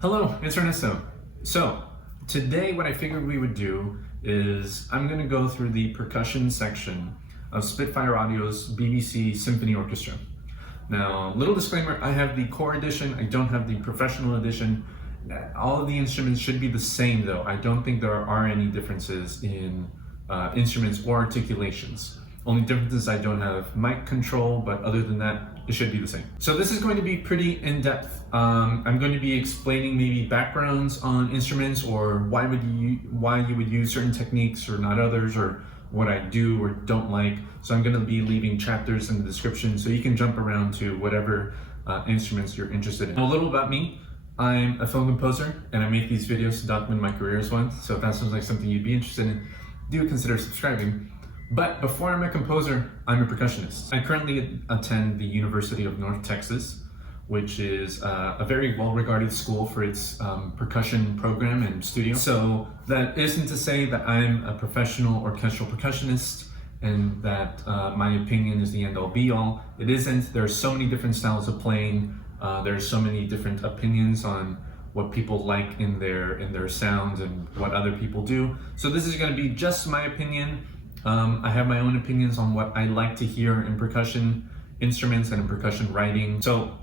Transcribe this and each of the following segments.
Hello, it's Ernesto. So, today what I figured we would do is I'm going to go through the percussion section of Spitfire Audio's BBC Symphony Orchestra. Now, little disclaimer, I have the core edition, I don't have the professional edition. All of the instruments should be the same though. I don't think there are any differences in instruments or articulations. Only difference is I don't have mic control, but other than that, it should be the same. So this is going to be pretty in-depth. I'm going to be explaining maybe backgrounds on instruments or why you would use certain techniques or not others, or what I do or don't like. So I'm going to be leaving chapters in the description so you can jump around to whatever instruments you're interested in. A little about me. I'm a film composer and I make these videos to document my career as one. So if that sounds like something you'd be interested in, do consider subscribing. But before I'm a composer, I'm a percussionist. I currently attend the University of North Texas, which is a very well-regarded school for its percussion program and studio. So that isn't to say that I'm a professional orchestral percussionist and that my opinion is the end-all be-all. It isn't. There are so many different styles of playing. There are so many different opinions on what people like in their sounds and what other people do. So this is going to be just my opinion. I have my own opinions on what I like to hear in percussion instruments and in percussion writing. So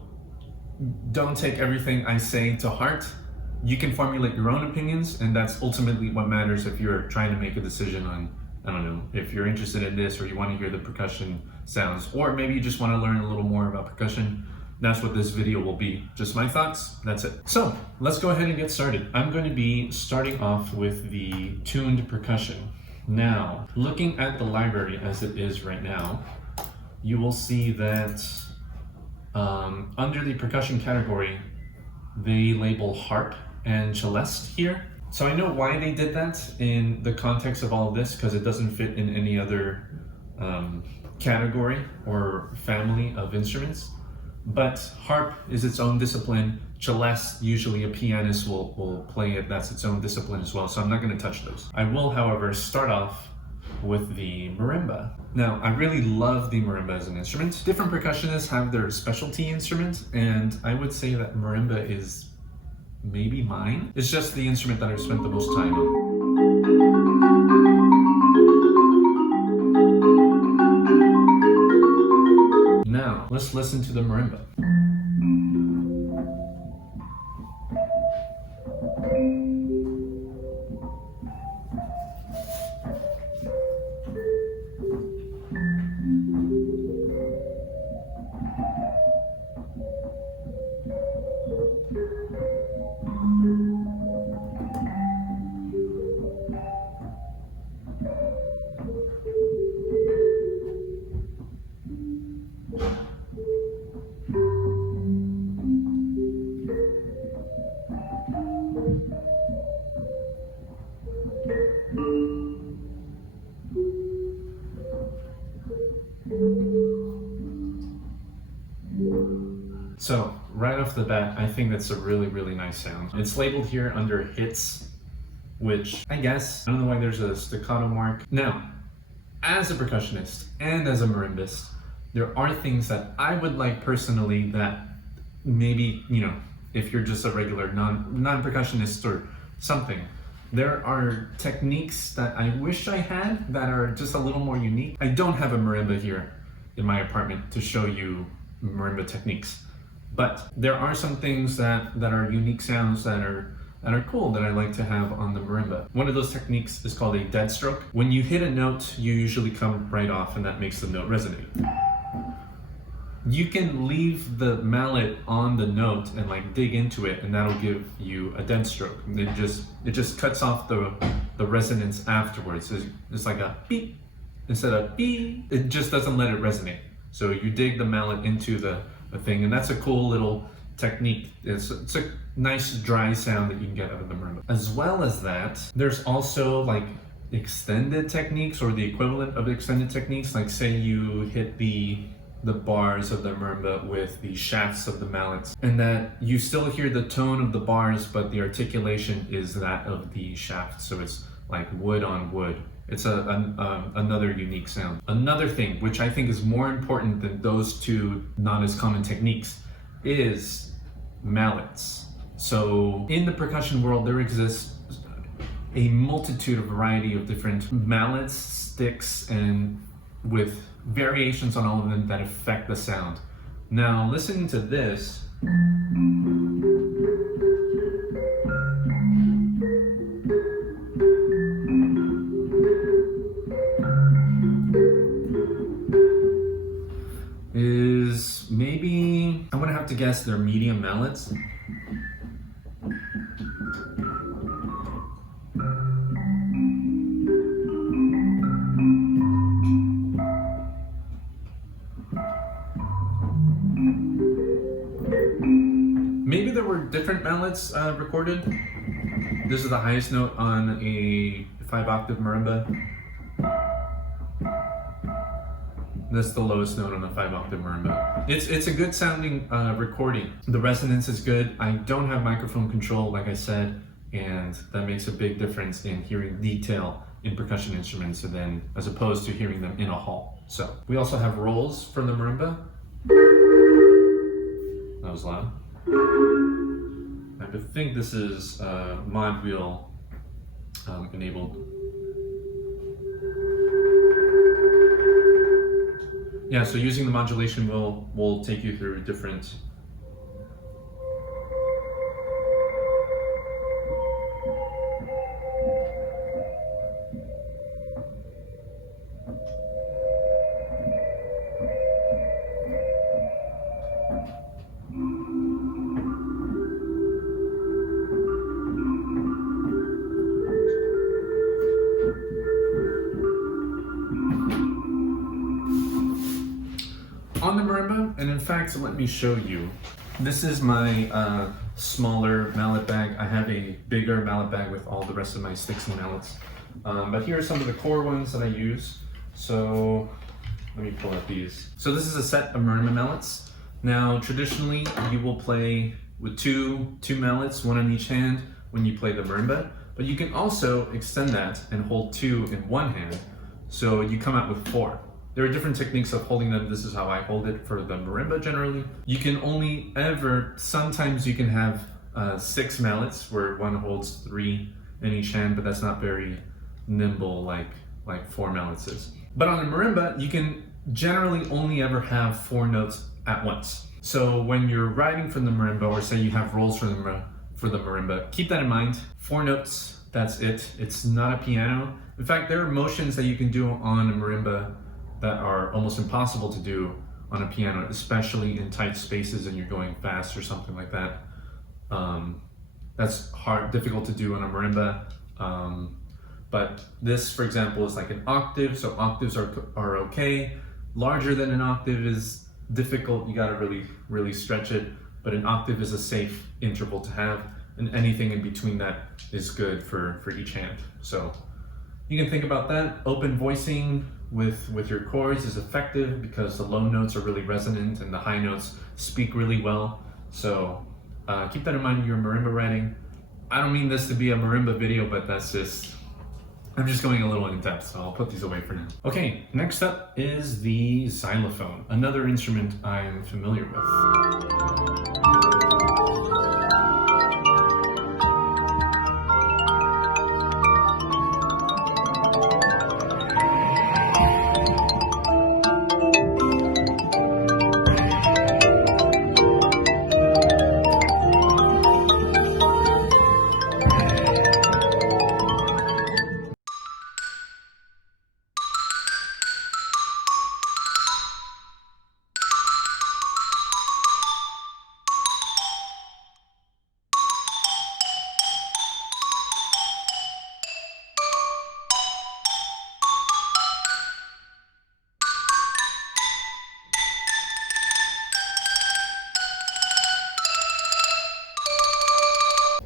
don't take everything I say to heart. You can formulate your own opinions, and that's ultimately what matters if you're trying to make a decision on, I don't know, if you're interested in this or you want to hear the percussion sounds, or maybe you just want to learn a little more about percussion. That's what this video will be. Just my thoughts, that's it. So let's go ahead and get started. I'm going to be starting off with the tuned percussion. Now, looking at the library as it is right now, you will see that under the percussion category, they label harp and celeste here. So I know why they did that in the context of all of this, because it doesn't fit in any other category or family of instruments. But harp is its own discipline. Celeste, usually a pianist will play it. That's its own discipline as well. So I'm not going to touch those. I will, however, start off with the marimba. Now, I really love the marimba as an instrument. Different percussionists have their specialty instrument, and I would say that marimba is maybe mine. It's just the instrument that I've spent the most time on. Now, let's listen to the marimba. So right off the bat, I think that's a really, really nice sound. It's labeled here under hits, which I guess, I don't know why there's a staccato mark. Now, as a percussionist and as a marimbist, there are things that I would like personally that maybe, you know, if you're just a regular non-percussionist or something, there are techniques that I wish I had that are just a little more unique. I don't have a marimba here in my apartment to show you marimba techniques. But there are some things that are unique sounds that are cool that I like to have on the marimba. One of those techniques is called a dead stroke. When you hit a note, you usually come right off and that makes the note resonate. You can leave the mallet on the note and like dig into it, and that'll give you a dead stroke. It just cuts off the resonance afterwards. It's like a beep instead of beep. It just doesn't let it resonate. So you dig the mallet into the thing, and that's a cool little technique. It's a nice dry sound that you can get out of the marimba. As well as that, there's also like extended techniques or the equivalent of extended techniques. Like say you hit the bars of the marimba with the shafts of the mallets, and that you still hear the tone of the bars, but the articulation is that of the shaft. So it's like wood on wood. It's another unique sound. Another thing, which I think is more important than those two not as common techniques, is mallets. So in the percussion world, there exists a multitude of variety of different mallets, sticks, and with variations on all of them that affect the sound. Now, listening to this, is maybe, I'm gonna have to guess they're medium mallets. Maybe there were different mallets recorded. This is the highest note on a 5-octave marimba. That's the lowest note on a 5-octave marimba. It's a good sounding recording. The resonance is good. I don't have microphone control, like I said, and that makes a big difference in hearing detail in percussion instruments and then as opposed to hearing them in a hall. So we also have rolls from the marimba. That was loud. I think this is mod wheel enabled. Yeah, so using the modulation will take you through different on the marimba, and in fact, let me show you. This is my smaller mallet bag. I have a bigger mallet bag with all the rest of my sticks and mallets. But here are some of the core ones that I use. So let me pull up these. So this is a set of marimba mallets. Now, traditionally, you will play with two mallets, one in each hand when you play the marimba, but you can also extend that and hold 2 in one hand. So you come out with 4. There are different techniques of holding them. This is how I hold it for the marimba generally. You can only ever, sometimes you can have 6 mallets where one holds 3 in each hand, but that's not very nimble like 4 mallets is. But on a marimba, you can generally only ever have 4 notes at once. So when you're writing from the marimba, or say you have rolls for the marimba, keep that in mind. 4 notes, that's it. It's not a piano. In fact, there are motions that you can do on a marimba that are almost impossible to do on a piano, especially in tight spaces and you're going fast or something like that. That's difficult to do on a marimba. But this, for example, is like an octave, so octaves are okay. Larger than an octave is difficult, you gotta really stretch it, but an octave is a safe interval to have, and anything in between that is good for each hand. So you can think about that. Open voicing with your chords is effective because the low notes are really resonant and the high notes speak really well. So keep that in mind when you're marimba writing. I don't mean this to be a marimba video, but I'm just going a little in depth, so I'll put these away for now. Okay, next up is the xylophone, another instrument I'm familiar with.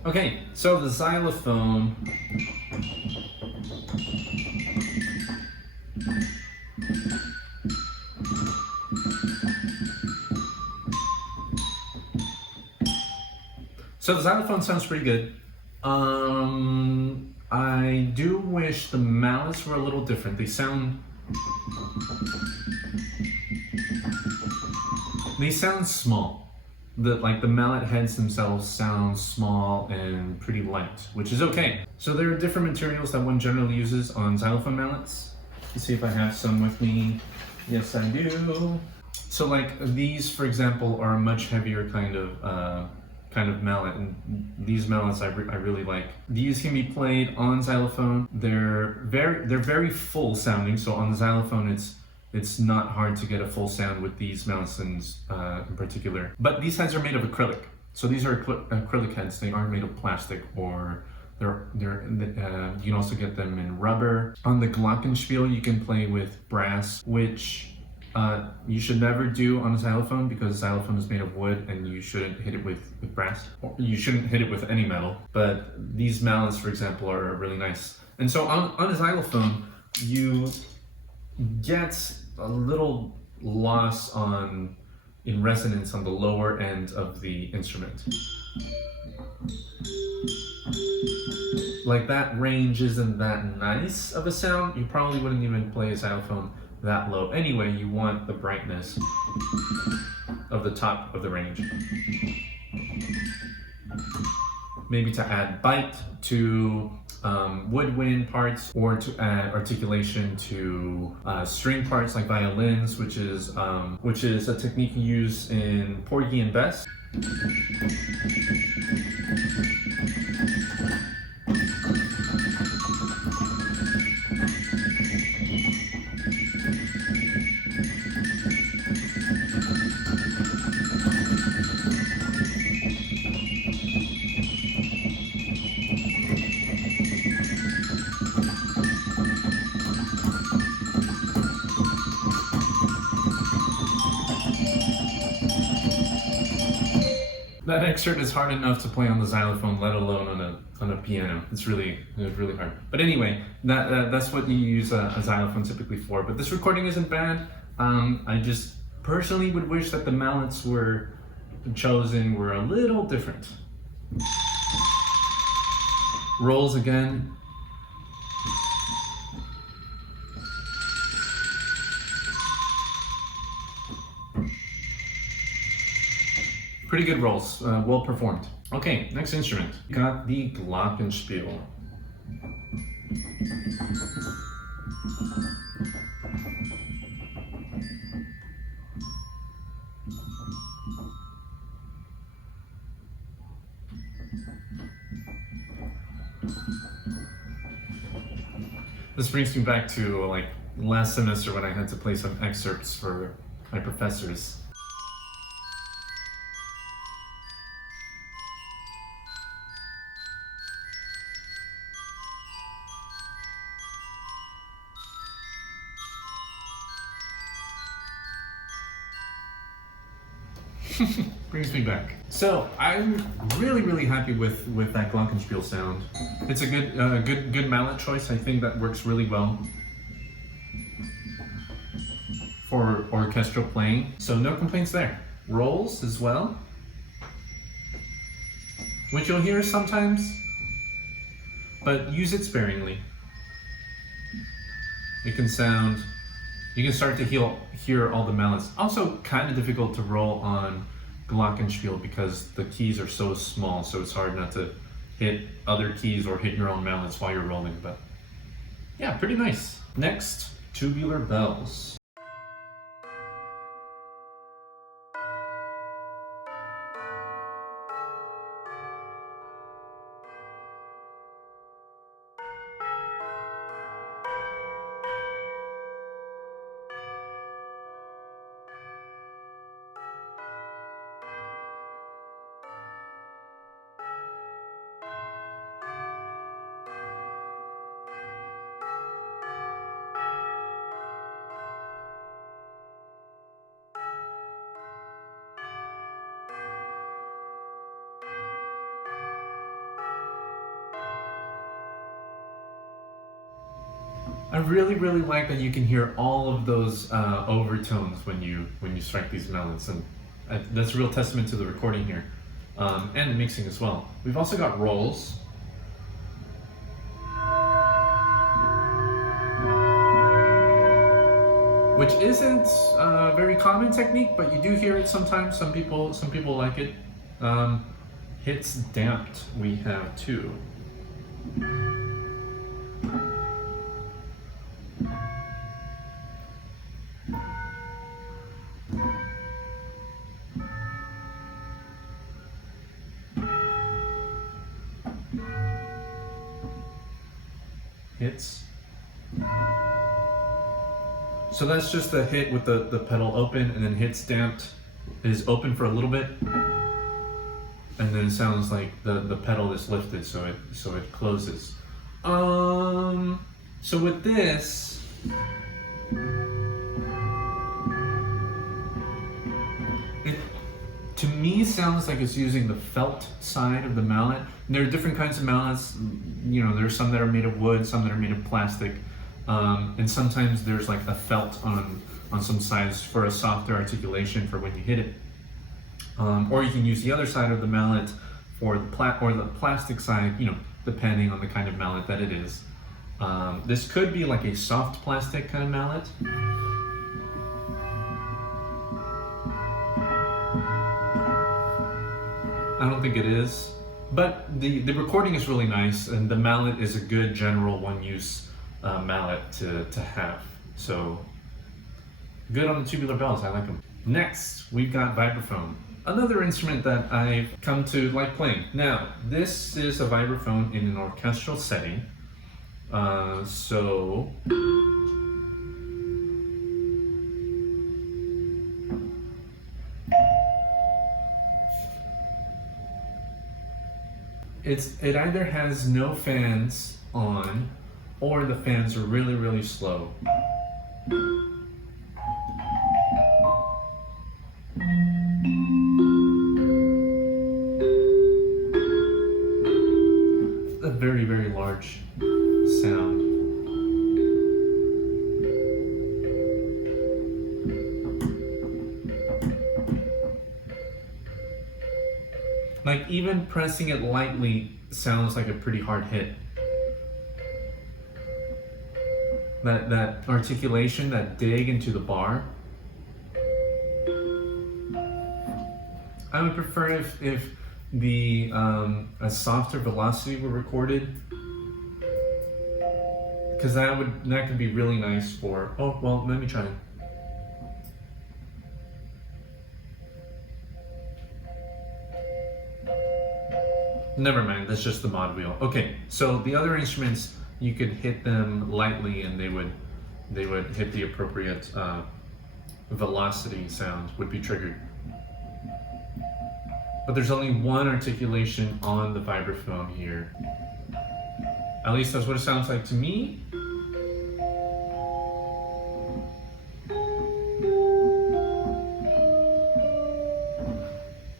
Okay, so the xylophone sounds pretty good. I do wish the mallets were a little different. They sound small. the mallet heads themselves sound small and pretty light, which is okay. So there are different materials that one generally uses on xylophone mallets. Let's see if I have some with me. Yes, I do. So like these, for example, are a much heavier kind of mallet, and these mallets I really like. These can be played on xylophone. They're very full sounding. So on the xylophone, it's not hard to get a full sound with these mallets in particular. But these heads are made of acrylic. So these are acrylic heads. They aren't made of plastic, or you can also get them in rubber. On the glockenspiel, you can play with brass, which you should never do on a xylophone, because xylophone is made of wood and you shouldn't hit it with brass. Or you shouldn't hit it with any metal. But these mallets, for example, are really nice. And so on a xylophone, you get a little loss in resonance on the lower end of the instrument. Like that range isn't that nice of a sound. You probably wouldn't even play a xylophone that low. Anyway, you want the brightness of the top of the range. Maybe to add bite to woodwind parts, or to add articulation to string parts like violins, which is a technique used in Porgy and Bess. That excerpt is hard enough to play on the xylophone, let alone on a piano. It's really hard. But anyway, that's what you use a xylophone typically for. But this recording isn't bad. I just personally would wish that the mallets were chosen were a little different. Rolls again. Pretty good rolls, well performed. Okay, next instrument. Got the glockenspiel. This brings me back to like last semester when I had to play some excerpts for my professors. Brings me back. So I'm really happy with that glockenspiel sound. It's a good mallet choice. I think that works really well for orchestral playing. So no complaints there. Rolls as well, which you'll hear sometimes, but use it sparingly. It can sound. You can start to hear all the mallets. Also kind of difficult to roll on glockenspiel because the keys are so small, so it's hard not to hit other keys or hit your own mallets while you're rolling, but yeah, pretty nice. Next, Tubular Bells. I really like that you can hear all of those overtones when you strike these mallets, and that's a real testament to the recording here, and the mixing as well. We've also got rolls. which isn't a very common technique, but you do hear it sometimes. Some people like it. Hits damped, we have 2. Hits. So that's just the hit with the pedal open, and then hits damped is open for a little bit, and then it sounds like the pedal is lifted, so it closes. So with this, it to me sounds like it's using the felt side of the mallet. And there are different kinds of mallets. You know, there's some that are made of wood, some that are made of plastic, and sometimes there's like a felt on some sides for a softer articulation for when you hit it. Or you can use the other side of the mallet for the plastic side, you know, depending on the kind of mallet that it is. This could be like a soft plastic kind of mallet. I don't think it is, but the recording is really nice, and the mallet is a good general one-use mallet to have. So good on the Tubular Bells, I like them. Next, we've got Vibraphone. Another instrument that I've come to like playing. Now, this is a vibraphone in an orchestral setting. It either has no fans on, or the fans are really, really slow. A very, very large sound. Like, even pressing it lightly sounds like a pretty hard hit. That articulation, that dig into the bar. I would prefer if the a softer velocity were recorded, because that could be really nice for. Oh well, let me try it. Never mind, that's just the mod wheel. Okay, so the other instruments, you could hit them lightly and they would hit the appropriate velocity sound would be triggered. But there's only one articulation on the vibraphone here. At least that's what it sounds like to me.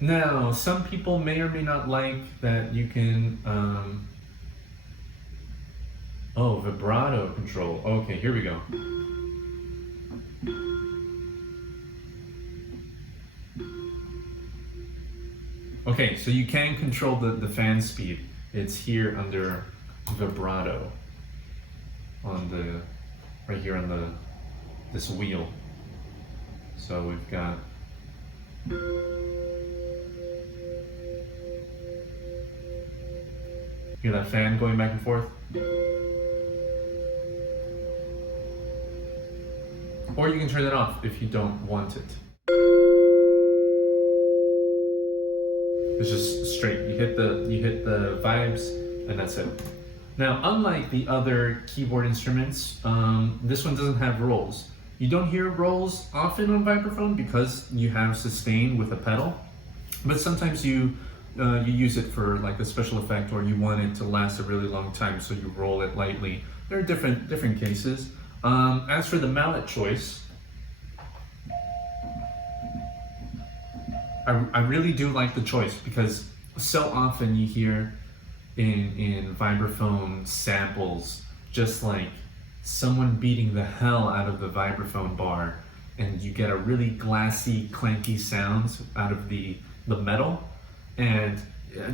Now, some people may or may not like that you can, oh, vibrato control. Okay, here we go. Okay, so you can control the fan speed. It's here under vibrato on right here on this wheel. So we've got hear that fan going back and forth? Or you can turn it off if you don't want it. It's just straight. You hit the vibes and that's it. Now, unlike the other keyboard instruments, this one doesn't have rolls. You don't hear rolls often on vibraphone because you have sustain with a pedal, but sometimes you use it for like a special effect, or you want it to last a really long time, so you roll it lightly. There are different cases. As for the mallet choice, I really do like the choice, because so often you hear in vibraphone samples just like someone beating the hell out of the vibraphone bar, and you get a really glassy, clanky sound out of the metal. And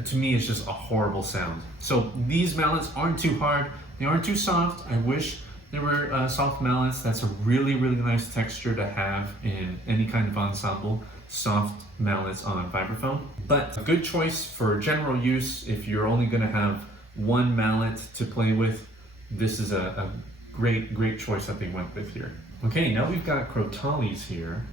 to me, it's just a horrible sound. So these mallets aren't too hard, they aren't too soft. I wish There were soft mallets. That's a really, really nice texture to have in any kind of ensemble. Soft mallets on vibraphone. But a good choice for general use if you're only going to have one mallet to play with. This is a great choice that they went with here. Okay, now we've got Crotales here.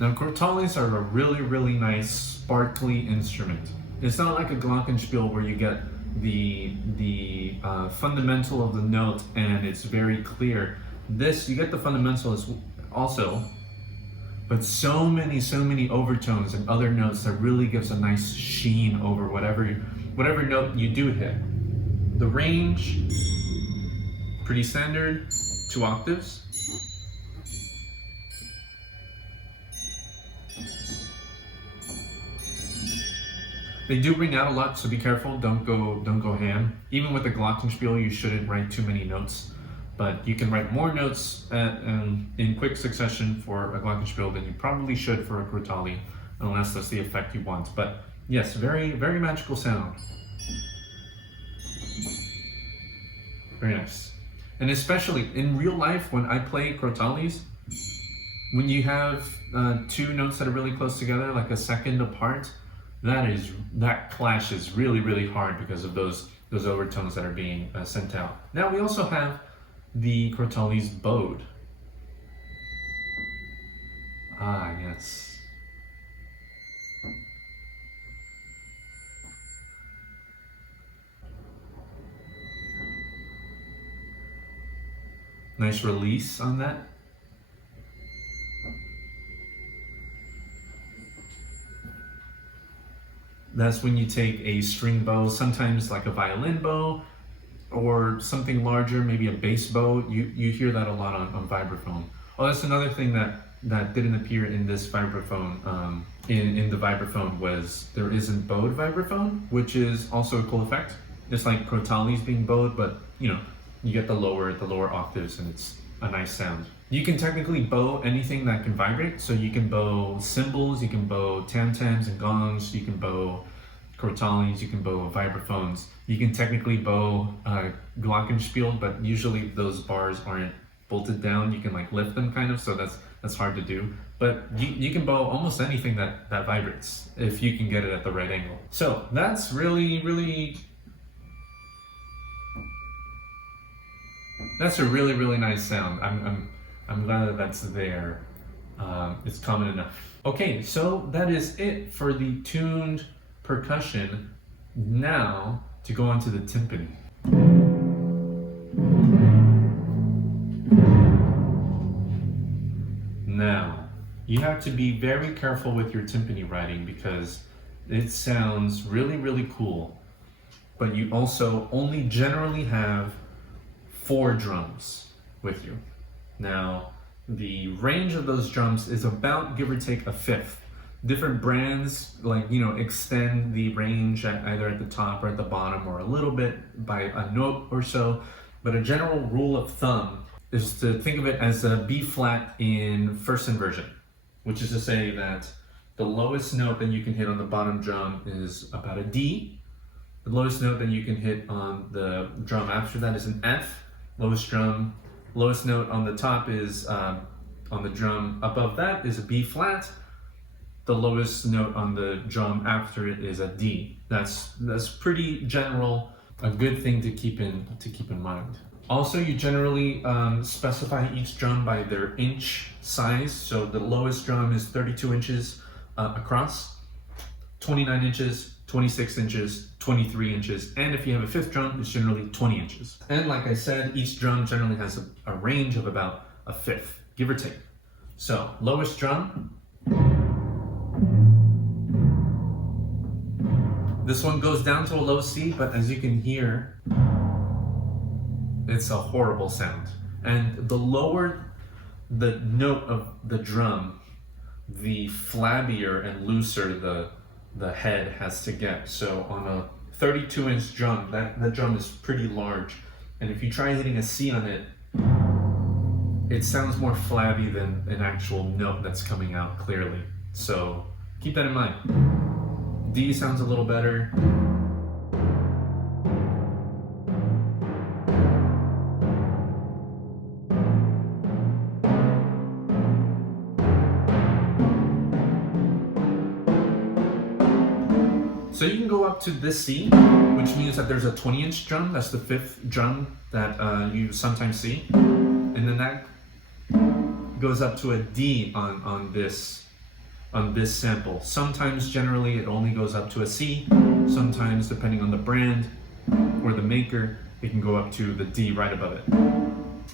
Now, Crotales are a really nice, sparkly instrument. It's not like a glockenspiel where you get the fundamental of the note and it's very clear. This, you get the fundamentals also, but so many overtones and other notes that really gives a nice sheen over whatever note you do hit. The range, pretty standard, 2 octaves. They do ring out a lot, so be careful. Don't go ham. Even with the glockenspiel, you shouldn't write too many notes, but you can write more notes in quick succession for a glockenspiel than you probably should for a crotale, unless that's the effect you want. But yes, very magical sound. Very nice. And especially in real life, when I play crotales, when you have 2 notes that are really close together, like a second apart, that clashes really hard because of those overtones that are being sent out. Now we also have the Crotales bowed. Ah, yes. Nice release on that. That's when you take a string bow, sometimes like a violin bow, or something larger, maybe a bass bow. You hear that a lot on vibraphone. Oh, that's another thing that didn't appear in this vibraphone, in the vibraphone, was there isn't bowed vibraphone, which is also a cool effect. It's like Crotales being bowed, but you get the lower octaves and it's a nice sound. You can technically bow anything that can vibrate, so you can bow cymbals, you can bow tam-tams and gongs, you can bow crotales, you can bow vibraphones. You can technically bow glockenspiel, but usually those bars aren't bolted down. You can like lift them kind of, so that's hard to do. But you can bow almost anything that vibrates if you can get it at the right angle. So that's that's a really nice sound. I'm glad that that's there. It's common enough. Okay, so that is it for the tuned percussion. Now to go on to the timpani. Now, you have to be very careful with your timpani writing because it sounds really cool, but you also only generally have 4 drums with you. Now, the range of those drums is about, give or take, a fifth. Different brands extend the range either at the top or at the bottom or a little bit by a note or so, but a general rule of thumb is to think of it as a B flat in first inversion, which is to say that the lowest note that you can hit on the bottom drum is about a D. The lowest note that you can hit on the drum after that is an F. Lowest note on the top is on the drum above that is a B flat. The lowest note on the drum after it is a D. That's pretty general, a good thing to keep in mind. Also, you generally specify each drum by their inch size. So the lowest drum is 32 inches across, 29 inches, 26 inches, 23 inches, and if you have a fifth drum, it's generally 20 inches. And like I said, each drum generally has a range of about a fifth, give or take. So, lowest drum. This one goes down to a low C, but as you can hear, it's a horrible sound. And the lower the note of the drum, the flabbier and looser the head has to get. So on a 32-inch drum, that drum is pretty large, And if you try hitting a C on it, it sounds more flabby than an actual note that's coming out clearly. So keep that in mind. D sounds a little better. So you can go up to this C, which means that there's a 20-inch drum. That's the 5th drum that you sometimes see. And then that goes up to a D on this sample. Sometimes, generally, it only goes up to a C. Sometimes, depending on the brand or the maker, it can go up to the D right above it.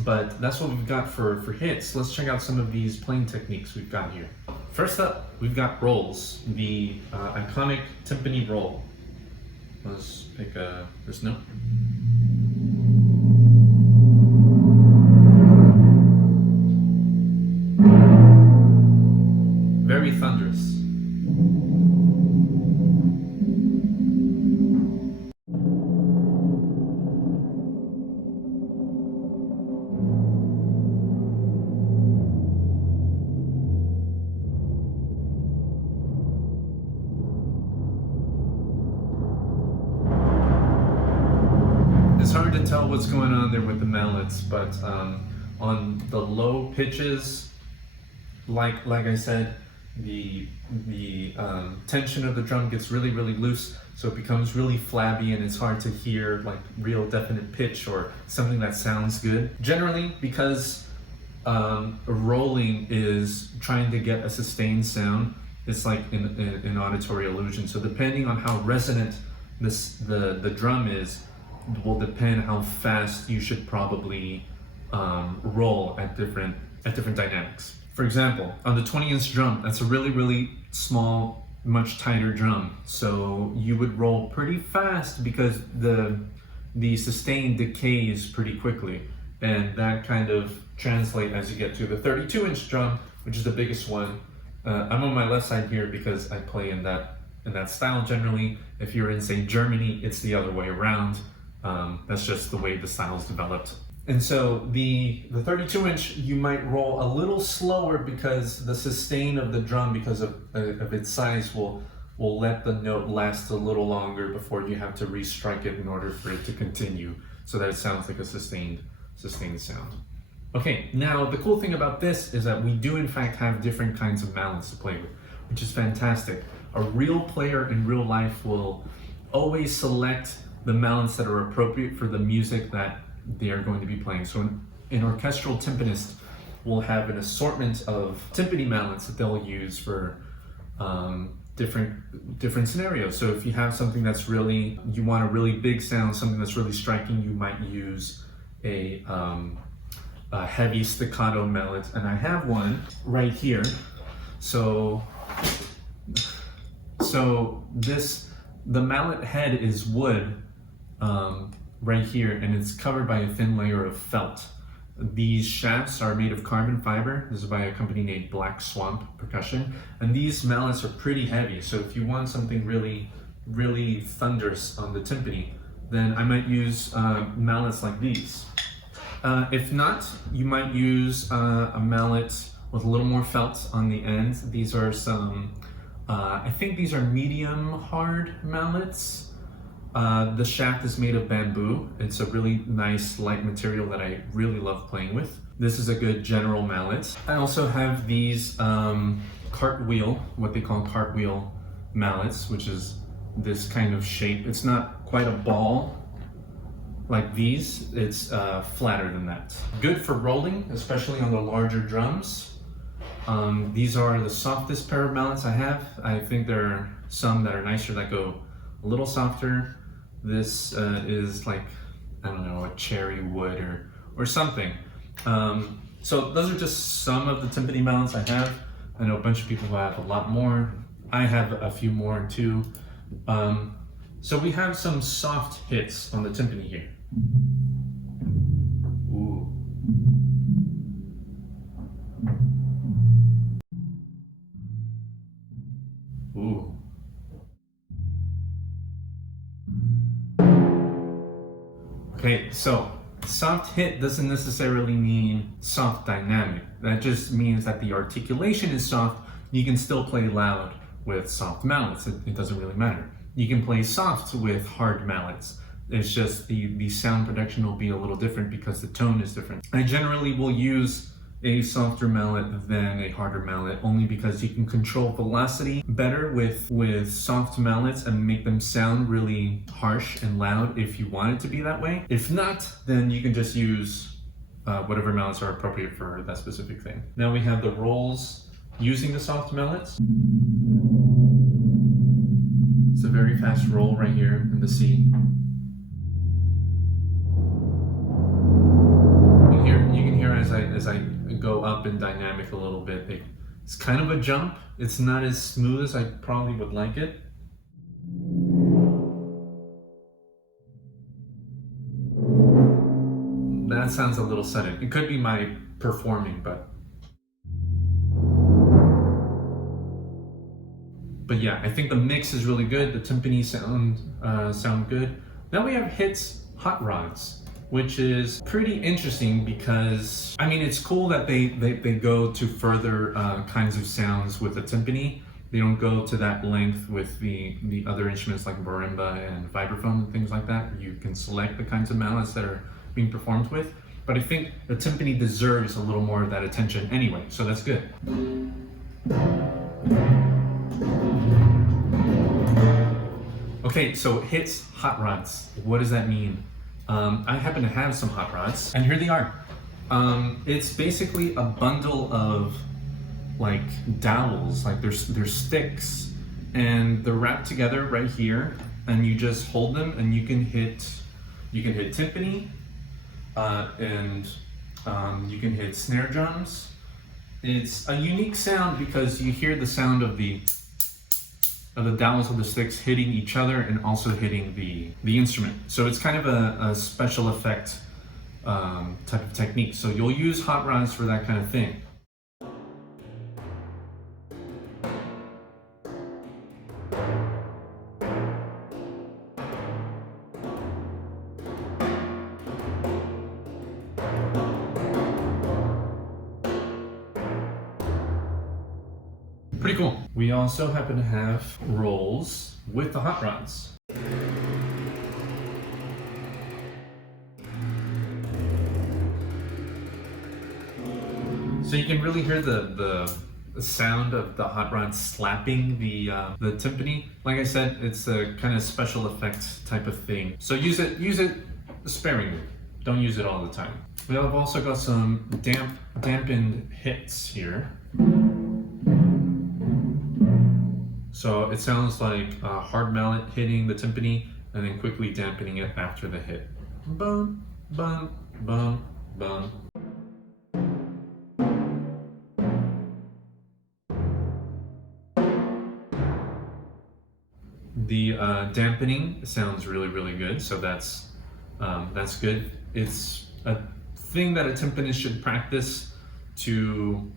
But that's what we've got for hits. Let's check out some of these playing techniques we've got here. First up, we've got rolls, the iconic timpani roll. Let's pick this note. Very thunderous. It's hard to tell what's going on there with the mallets, but on the low pitches, like I said, the tension of the drum gets really loose, so it becomes really flabby and it's hard to hear like real definite pitch or something that sounds good. Generally, because rolling is trying to get a sustained sound, it's like an auditory illusion. So depending on how resonant the drum is, will depend how fast you should probably roll at different dynamics. For example, on the 20-inch drum, that's a really small, much tighter drum. So you would roll pretty fast because the sustain decays pretty quickly. And that kind of translates as you get to the 32-inch drum, which is the biggest one. I'm on my left side here because I play in that style generally. If you're in, say, Germany, it's the other way around. That's just the way the style's developed. And so the 32-inch, you might roll a little slower because the sustain of the drum, because of its size, will let the note last a little longer before you have to restrike it in order for it to continue, so that it sounds like a sustained sound. Okay, now the cool thing about this is that we do in fact have different kinds of mallets to play with, which is fantastic. A real player in real life will always select the mallets that are appropriate for the music that they are going to be playing. So an orchestral timpanist will have an assortment of timpani mallets that they'll use for different scenarios. So if you have something that's you want a really big sound, something that's really striking, you might use a heavy staccato mallet, and I have one right here. So the mallet head is wood right here, and it's covered by a thin layer of felt. These shafts are made of carbon fiber. This is by a company named Black Swamp Percussion, and these mallets are pretty heavy. So if you want something really thunderous on the timpani, then I might use mallets like these. If not, you might use a mallet with a little more felt on the end. These are some, I think these are medium hard mallets. The shaft is made of bamboo. It's a really nice light material that I really love playing with. This is a good general mallet. I also have these cartwheel, what they call cartwheel mallets, which is this kind of shape. It's not quite a ball like these, it's flatter than that. Good for rolling, especially on the larger drums. These are the softest pair of mallets I have. I think there are some that are nicer that go a little softer. This is like, I don't know, a cherry wood or something. So those are just some of the timpani mallets I have. I know a bunch of people who have a lot more. I have a few more too. So we have some soft hits on the timpani here. Ooh. Ooh. Okay, so Soft hit doesn't necessarily mean soft dynamic. That just means that the articulation is soft. You can still play loud with soft mallets. It doesn't really matter. You can play soft with hard mallets. It's just the sound production will be a little different because the tone is different. I generally will use a softer mallet than a harder mallet, only because you can control velocity better with soft mallets and make them sound really harsh and loud if you want it to be that way. If not, then you can just use whatever mallets are appropriate for that specific thing. Now we have the rolls using the soft mallets. It's a very fast roll right here in the C. You can hear as I go up in dynamic a little bit. It's kind of a jump. It's not as smooth as I probably would like it. That sounds a little sudden. It could be my performing, but yeah, I think the mix is really good. The timpani sound good. Now we have hits, hot rods, which is pretty interesting because, I mean, it's cool that they go to further kinds of sounds with the timpani. They don't go to that length with the other instruments like marimba and vibraphone and things like that. You can select the kinds of mallets that are being performed with. But I think the timpani deserves a little more of that attention anyway, so that's good. Okay, so hits, hot rods. What does that mean? I happen to have some hot rods, and here they are. It's basically a bundle of like dowels, like there's sticks, and they're wrapped together right here, and you just hold them, and you can hit timpani, and you can hit snare drums. It's a unique sound because you hear the sound of the dowels of the sticks hitting each other and also hitting the instrument. So it's kind of a special effect type of technique. So you'll use hot rods for that kind of thing. Pretty cool. We also happen to have rolls with the hot rods. So you can really hear the sound of the hot rod slapping the timpani. Like I said, it's a kind of special effect type of thing. So use it sparingly. Don't use it all the time. We have also got some dampened hits here. So it sounds like a hard mallet hitting the timpani and then quickly dampening it after the hit. Bum, bum, bum, bum. The dampening sounds really, really good, so that's good. It's a thing that a timpanist should practice to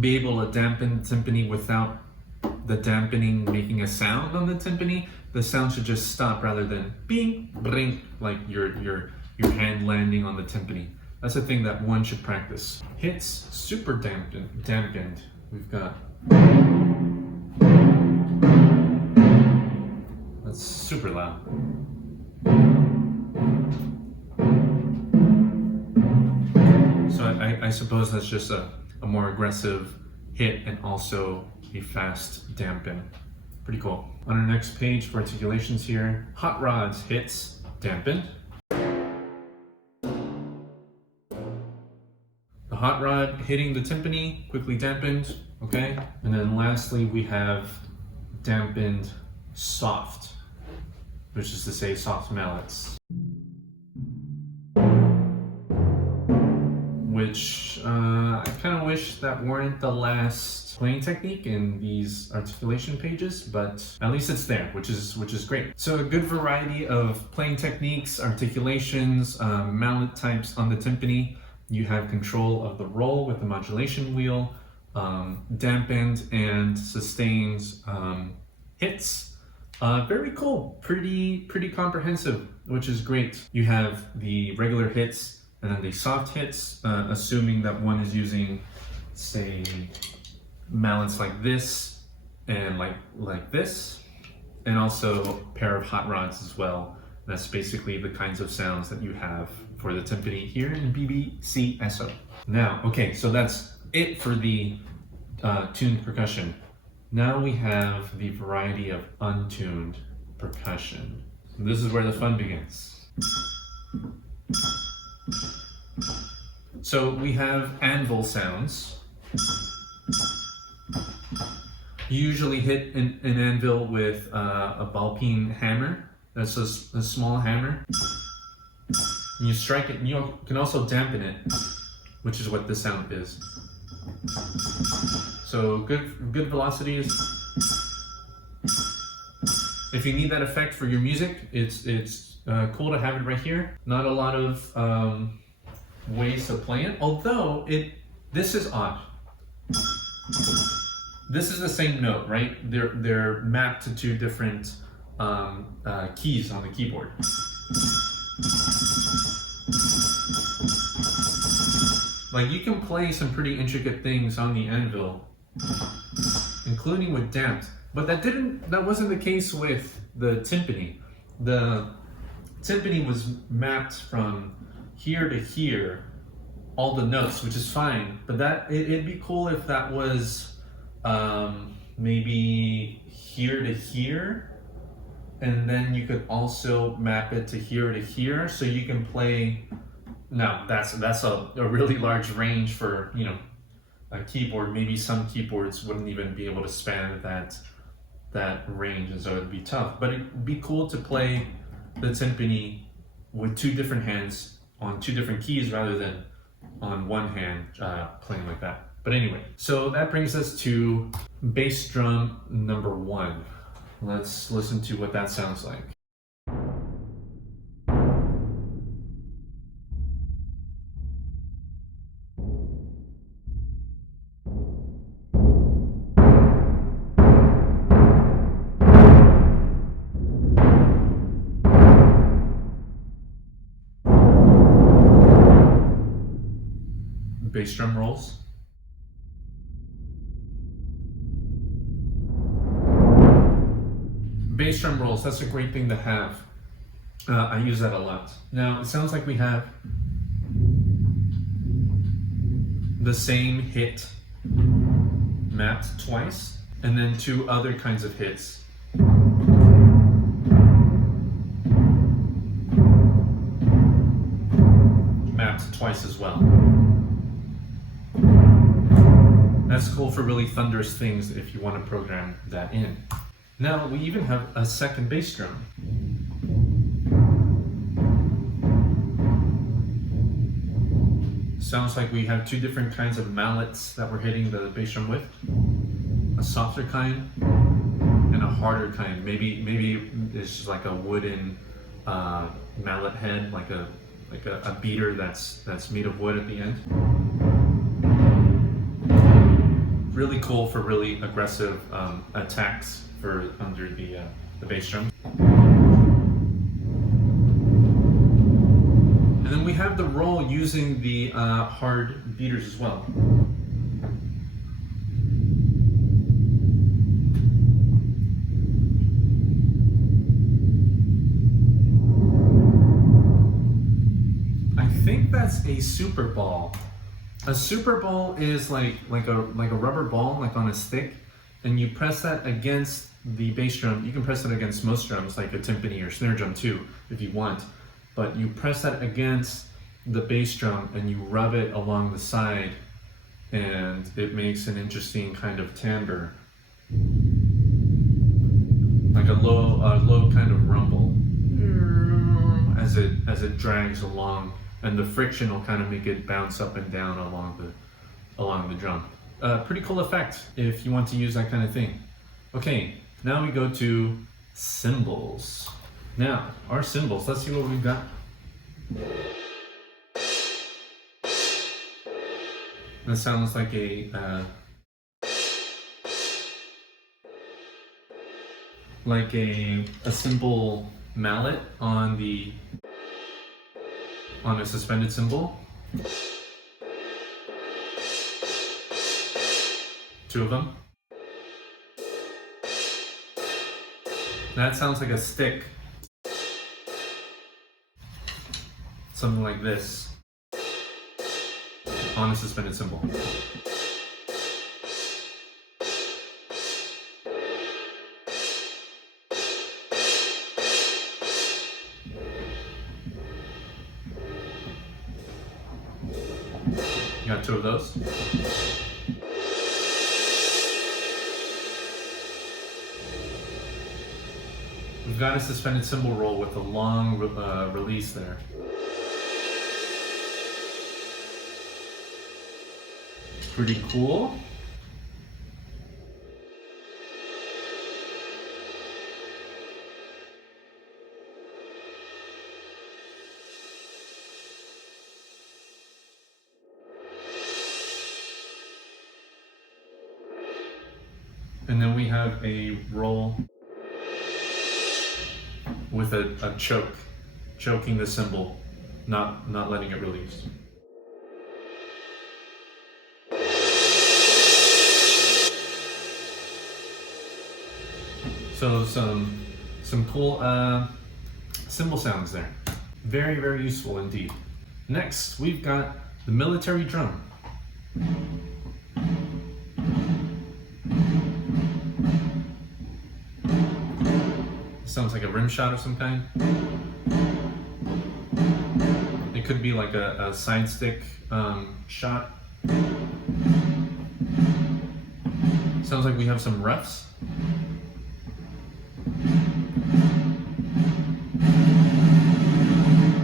be able to dampen the timpani without the dampening making a sound on the timpani. The sound should just stop rather than bing, bring, like your hand landing on the timpani. That's a thing that one should practice. Hits, super dampened. We've got, that's super loud. So I suppose that's just a more aggressive hit and also a fast dampen. Pretty cool. On our next page for articulations here, hot rods, hits, dampened. The hot rod hitting the timpani, quickly dampened, okay? And then lastly, we have dampened soft, which is to say soft mallets. Which I kind of wish that weren't the last playing technique in these articulation pages, but at least it's there, which is great. So a good variety of playing techniques, articulations, mallet types on the timpani. You have control of the roll with the modulation wheel, dampened and sustained hits. Very cool, pretty comprehensive. which is great. You have the regular hits and then the soft hits, assuming that one is using, say, mallets like this and like this, and also a pair of hot rods as well. That's basically the kinds of sounds that you have for the timpani here in BBCSO. Now, okay, so that's it for the tuned percussion. Now we have the variety of untuned percussion. This is where the fun begins. So we have anvil sounds. You usually hit an anvil with a ball peen hammer. That's a small hammer. And you strike it, and you can also dampen it, which is what this sound is. So good velocities. If you need that effect for your music, it's cool to have it right here. Not a lot of ways to play it, although this is odd. This is the same note, right? They're mapped to two different keys on the keyboard. Like, you can play some pretty intricate things on the anvil, including with damped, but that wasn't the case with the timpani. The timpani was mapped from here to here, all the notes, which is fine, but it'd be cool if that was maybe here to here, and then you could also map it to here, so you can play. Now that's a really large range for, you know, a keyboard. Maybe some keyboards wouldn't even be able to span that range, and so it'd be tough. But it'd be cool to play the timpani with two different hands on two different keys rather than on one hand playing like that. But anyway, so that brings us to bass drum number 1. Let's listen to what that sounds like. Bass drum rolls. Bass drum rolls, that's a great thing to have. I use that a lot. Now, it sounds like we have the same hit mapped twice, and then two other kinds of hits. Mapped twice as well. That's cool for really thunderous things if you want to program that in. Now we even have a second bass drum. Sounds like we have two different kinds of mallets that we're hitting the bass drum with. A softer kind and a harder kind. Maybe it's just like a wooden mallet head, like a beater that's made of wood at the end. Really cool for really aggressive attacks for under the bass drum. And then we have the roll using the hard beaters as well. I think that's a super ball. A super ball is like a rubber ball, like on a stick, and you press that against the bass drum. You can press it against most drums, like a timpani or snare drum too, if you want. But you press that against the bass drum and you rub it along the side, and it makes an interesting kind of timbre, like a low kind of rumble as it drags along. And the friction will kind of make it bounce up and down along the drum. Pretty cool effect if you want to use that kind of thing. Okay, now we go to cymbals. Now, our cymbals, let's see what we've got. That sounds like a cymbal mallet on a suspended cymbal. 2 of them. That sounds like a stick. Something like this on a suspended cymbal. You got 2 of those. We've got a suspended cymbal roll with a long release there. Pretty cool. And then we have a roll with a choke, choking the cymbal, not letting it release. So some cool cymbal sounds there. Very, very useful indeed. Next, we've got the military drum. Sounds like a rim shot of some kind. It could be like a side stick shot. Sounds like we have some refs.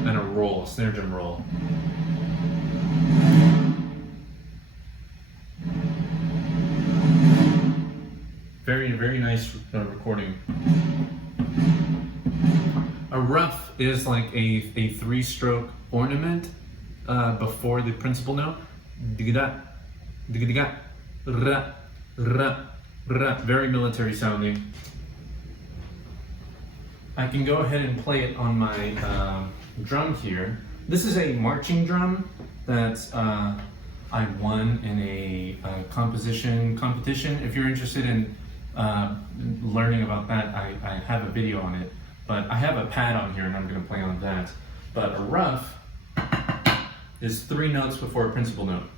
And a roll, a snare drum roll. Very, very nice recording. A ruff is like a 3-stroke ornament before the principal note. Digga, digga, ra, ra, ra. Very military sounding. I can go ahead and play it on my drum here. This is a marching drum that I won in a composition competition. If you're interested in learning about that, I have a video on it. But I have a pad on here and I'm going to play on that. But a ruff is 3 notes before a principal note.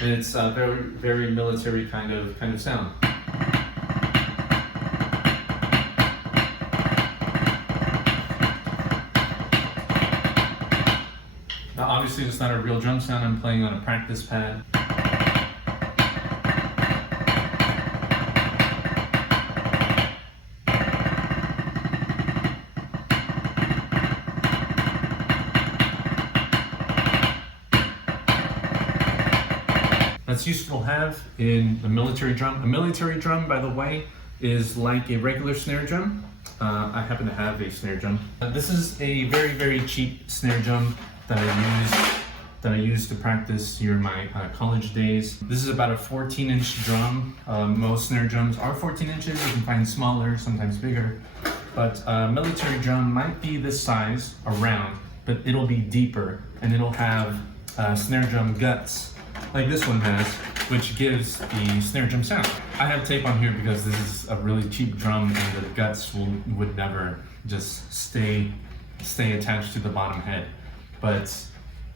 And it's a very, very military kind of sound. Now obviously it's not a real drum sound, I'm playing on a practice pad. That's useful to have in a military drum. A military drum, by the way, is like a regular snare drum. I happen to have a snare drum. This is a very, very cheap snare drum that I used to practice during my college days. This is about a 14-inch drum. Most snare drums are 14 inches. You can find smaller, sometimes bigger. But a military drum might be this size around, but it'll be deeper and it'll have snare drum guts like this one has, which gives the snare drum sound. I have tape on here because this is a really cheap drum and the guts would never just stay attached to the bottom head. But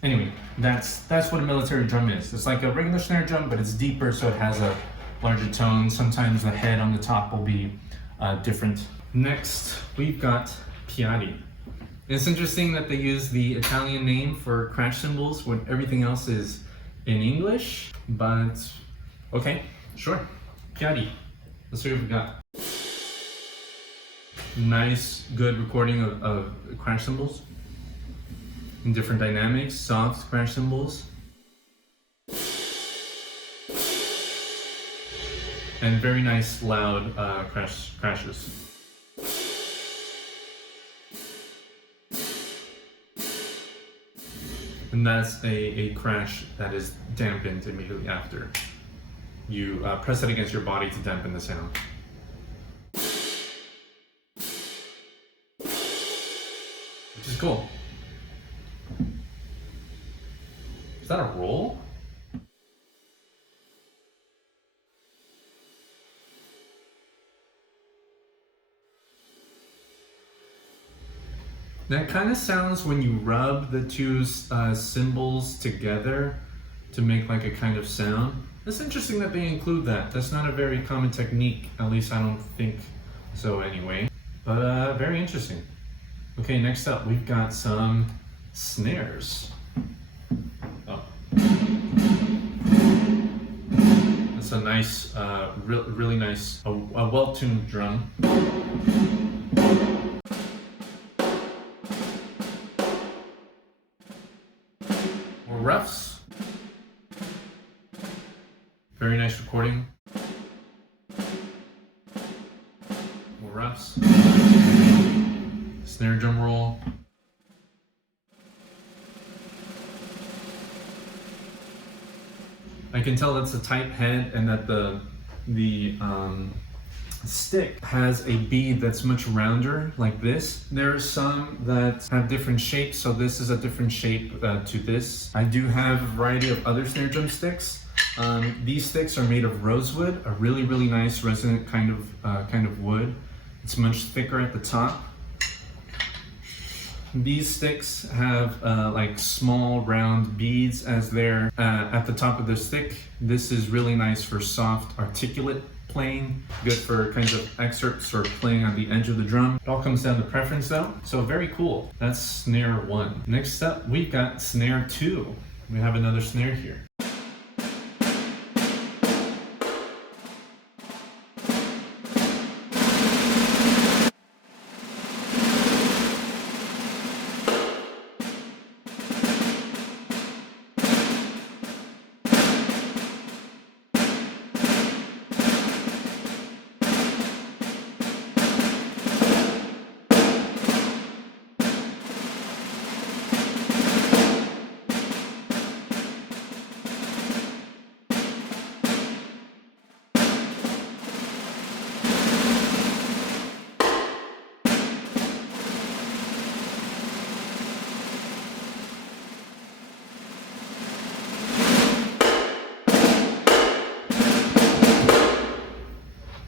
anyway, that's what a military drum is. It's like a regular snare drum, but it's deeper, so it has a larger tone. Sometimes the head on the top will be different. Next, we've got Piatti. It's interesting that they use the Italian name for crash cymbals when everything else is in English, but okay, sure. Piatti. Let's see what we got. Nice, good recording of crash cymbals in different dynamics, soft crash cymbals. And very nice, loud crashes. And that's a crash that is dampened immediately after. You press it against your body to dampen the sound. which is cool. Is that a roll? That kind of sounds when you rub the two cymbals together to make like a kind of sound. It's interesting that they include that. That's not a very common technique, at least I don't think so anyway. But very interesting. Okay, next up we've got some snares. Oh. That's a nice, really nice, a well-tuned drum. More ruffs. Very nice recording. More ruffs. Snare drum roll. I can tell that's a tight head and that the stick has a bead that's much rounder, like this. There are some that have different shapes, so this is a different shape to this. I do have a variety of other snare drum sticks. These sticks are made of rosewood, a really nice resonant kind of wood. It's much thicker at the top. These sticks have like small round beads as they're at the top of the stick. This is really nice for soft, articulate playing, good for kinds of excerpts or playing on the edge of the drum. It all comes down to preference though, so very cool. That's snare 1. Next up, we've got snare 2. We have another snare here.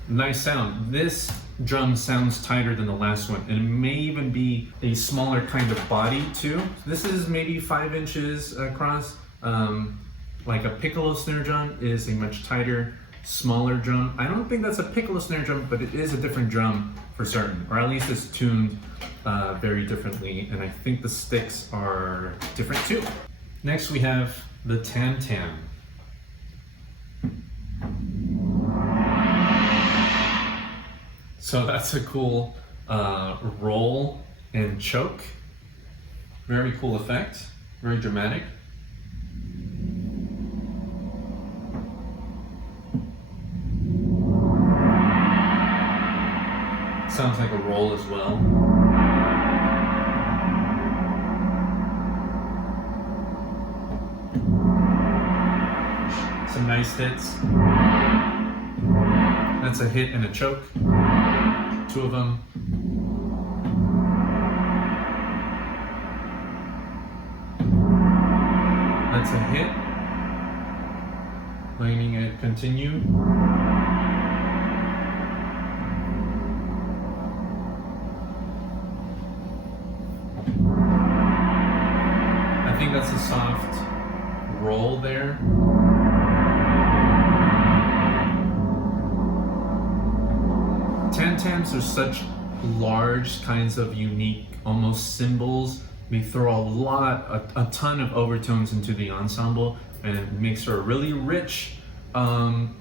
Nice sound. This drum sounds tighter than the last one, and it may even be a smaller kind of body too. This is maybe 5 inches across. Like a piccolo snare drum is a much tighter, smaller drum. I don't think that's a piccolo snare drum, but it is a different drum for certain, or at least it's tuned very differently, and I think the sticks are different too. Next we have the Tam-tam. So that's a cool roll and choke. Very cool effect, very dramatic. Sounds like a roll as well. Some nice hits. That's a hit and a choke. 2 of them. That's a hit. Letting it continue. I think that's a soft roll there. Tam-tams are such large kinds of unique, almost cymbals. They throw a ton of overtones into the ensemble, and it makes for a really rich kind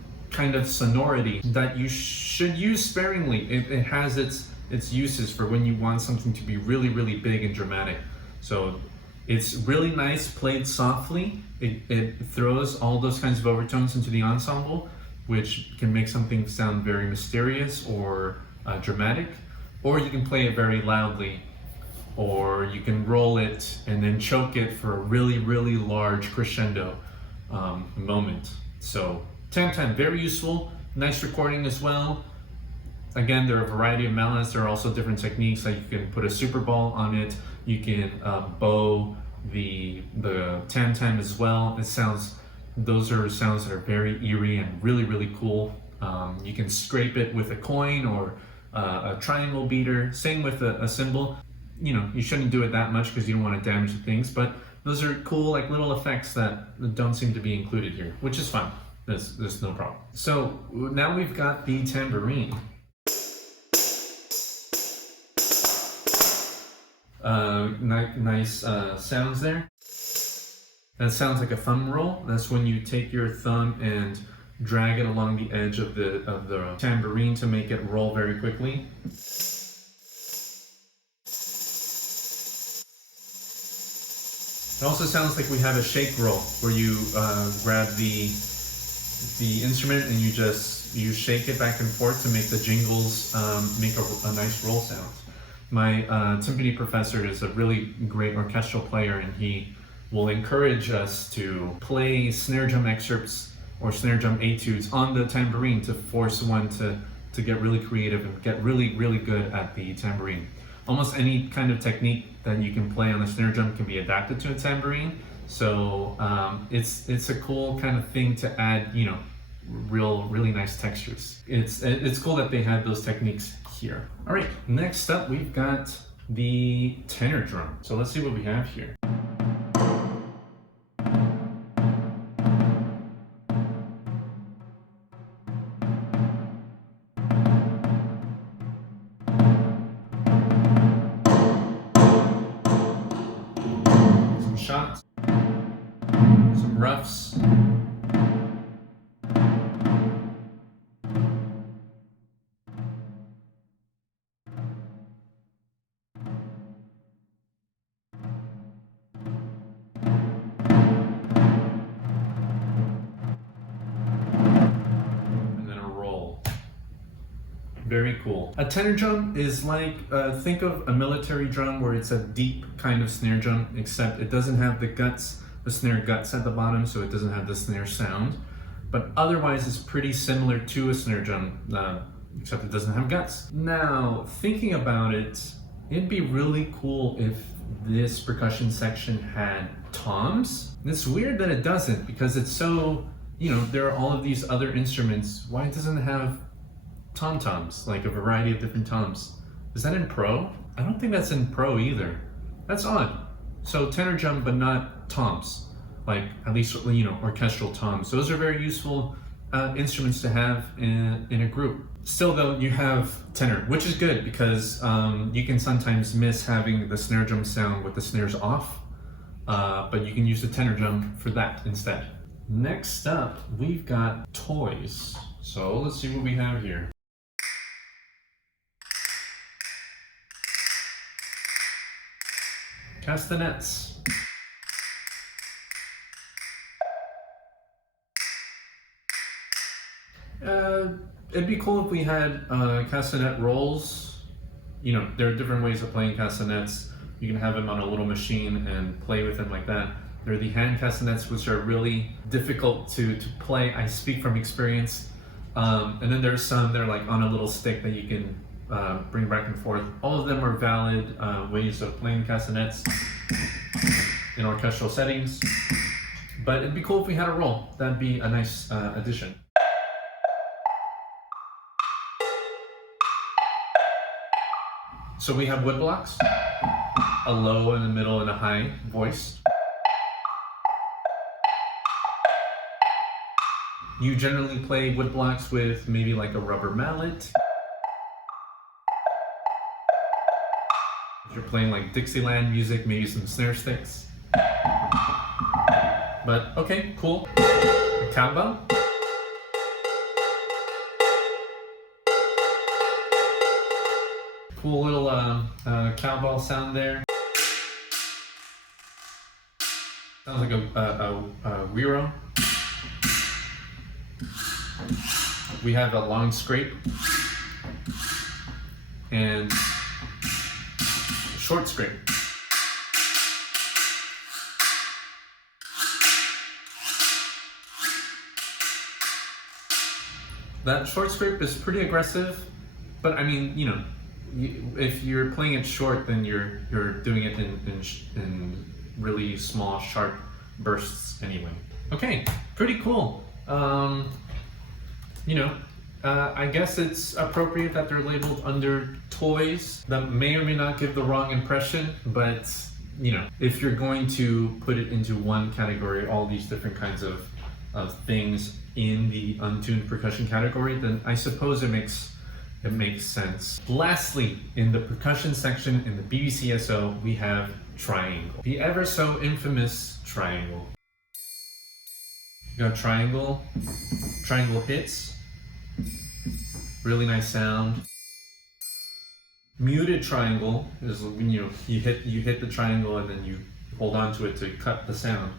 of sonority that you should use sparingly. It has its uses for when you want something to be really big and dramatic. So it's really nice played softly. It throws all those kinds of overtones into the ensemble, which can make something sound very mysterious or dramatic, or you can play it very loudly, or you can roll it and then choke it for a really large crescendo moment. So Tam-tam, very useful, nice recording as well. Again, there are a variety of mallets. There are also different techniques, like you can put a super ball on it. You can bow the tam-tam as well. Those are sounds that are very eerie and really cool. You can scrape it with a coin or a triangle beater. Same with a cymbal. You know, you shouldn't do it that much because you don't want to damage the things, but those are cool, like little effects that don't seem to be included here, which is fine. There's no problem. So now we've got the tambourine. Nice sounds there. That sounds like a thumb roll. That's when you take your thumb and drag it along the edge of the tambourine to make it roll very quickly. It also sounds like we have a shake roll, where you grab the instrument and you shake it back and forth to make the jingles make a nice roll sound. My timpani professor is a really great orchestral player, and he will encourage us to play snare drum excerpts or snare drum etudes on the tambourine to force one to get really creative and get really good at the tambourine. Almost any kind of technique that you can play on the snare drum can be adapted to a tambourine. So it's a cool kind of thing to add, you know, really nice textures. It's cool that they have those techniques here. All right, next up we've got the tenor drum. So let's see what we have here. Some shots, some roughs. Very cool. A tenor drum is like, think of a military drum where it's a deep kind of snare drum, except it doesn't have the snare guts at the bottom, so it doesn't have the snare sound. But otherwise it's pretty similar to a snare drum, except it doesn't have guts. Now, thinking about it, it'd be really cool if this percussion section had toms. And it's weird that it doesn't, because it's so, you know, there are all of these other instruments. Why doesn't it have tom-toms, like a variety of different toms? Is that in pro? I don't think that's in pro either. That's odd. So tenor drum, but not toms, like at least, you know, orchestral toms. Those are very useful instruments to have in a group. Still though, you have tenor, which is good because you can sometimes miss having the snare drum sound with the snares off, but you can use the tenor drum for that instead. Next up, we've got toys. So let's see what we have here. Castanets. It'd be cool if we had castanet rolls. You know, there are different ways of playing castanets. You can have them on a little machine and play with them like that. There are the hand castanets, which are really difficult to play. I speak from experience. And then there's some that are like on a little stick that you can bring back and forth. All of them are valid ways of playing castanets in orchestral settings, but it'd be cool if we had a roll. That'd be a nice addition. So we have wood blocks, a low, in the middle, and a high voice. You generally play wood blocks with maybe like a rubber mallet. If you're playing like Dixieland music, maybe some snare sticks. But okay, cool. A cowbell. Cool little cowbell sound there. Sounds like a güiro. We have a long scrape and short scrape. That short scrape is pretty aggressive, But I mean, you know, if you're playing it short, then you're doing it in really small, sharp bursts anyway. Okay, pretty cool. You know, I guess it's appropriate that they're labeled under toys. That may or may not give the wrong impression, but you know, if you're going to put it into one category, all these different kinds of things in the untuned percussion category, then I suppose it makes sense. Lastly, in the percussion section in the BBCSO, we have triangle. The ever so infamous triangle. You got triangle hits, really nice sound. Muted triangle is when you hit the triangle and then you hold on to it to cut the sound.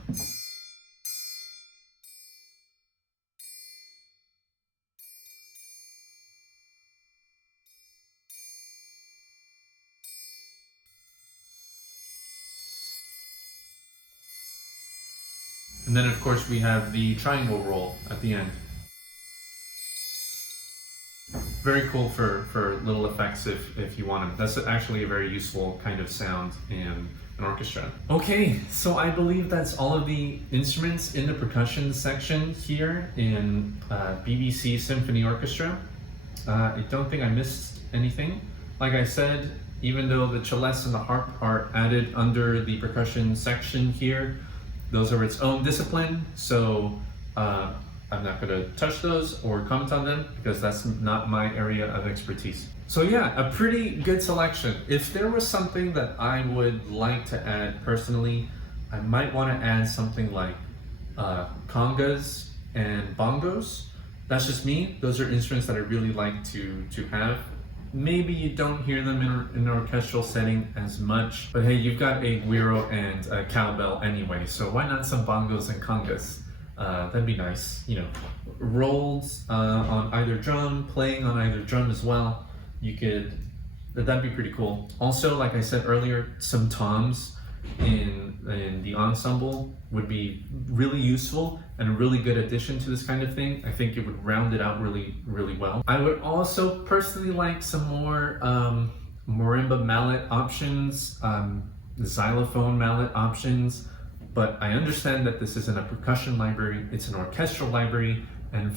And then of course we have the triangle roll at the end. Very cool for little effects if you want them. That's actually a very useful kind of sound in an orchestra. Okay, so I believe that's all of the instruments in the percussion section here in BBC Symphony Orchestra. I don't think I missed anything. Like I said, even though the celeste and the harp are added under the percussion section here, those are its own discipline, so I'm not going to touch those or comment on them because that's not my area of expertise. So yeah, a pretty good selection. If there was something that I would like to add personally, I might want to add something like congas and bongos. That's just me. Those are instruments that I really like to have. Maybe you don't hear them in an orchestral setting as much, but hey, you've got a güiro and a cowbell anyway, so why not some bongos and congas? That'd be nice. You know, rolls on either drum, playing on either drum as well. That'd be pretty cool. Also, like I said earlier, some toms in the ensemble would be really useful and a really good addition to this kind of thing. I think it would round it out really, really well. I would also personally like some more marimba mallet options, xylophone mallet options, but I understand that this isn't a percussion library, it's an orchestral library, and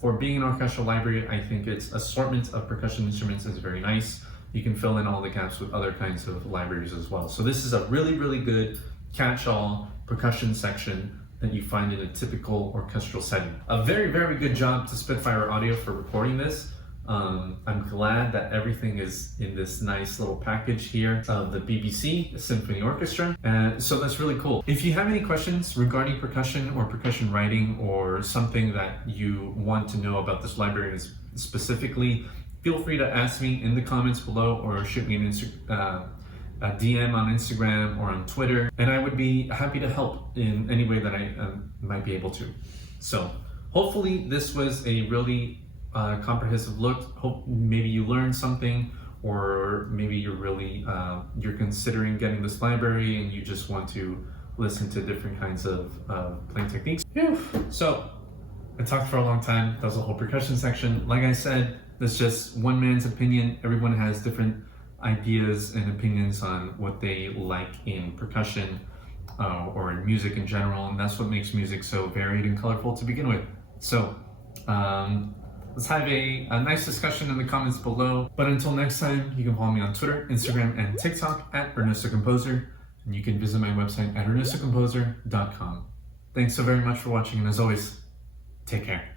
for being an orchestral library, I think its assortment of percussion instruments is very nice. You can fill in all the gaps with other kinds of libraries as well. So this is a really, really good catch-all percussion section that you find in a typical orchestral setting. A very, very good job to Spitfire Audio for recording this. I'm glad that everything is in this nice little package here of the BBC Symphony Orchestra. So that's really cool. If you have any questions regarding percussion or percussion writing or something that you want to know about this library specifically, feel free to ask me in the comments below or shoot me a DM on Instagram or on Twitter, and I would be happy to help in any way that I might be able to. So hopefully this was a really comprehensive look. Hope maybe you learned something, or maybe you're considering getting this library and you just want to listen to different kinds of playing techniques. Whew. So I talked for a long time. That was the whole percussion section. Like I said, that's just one man's opinion. Everyone has different ideas and opinions on what they like in percussion or in music in general, and that's what makes music so varied and colorful to begin with. So let's have a nice discussion in the comments below. But until next time, you can follow me on Twitter, Instagram, and TikTok at Ernesto Composer, and you can visit my website at ernestocomposer.com. Thanks so very much for watching, and as always, take care.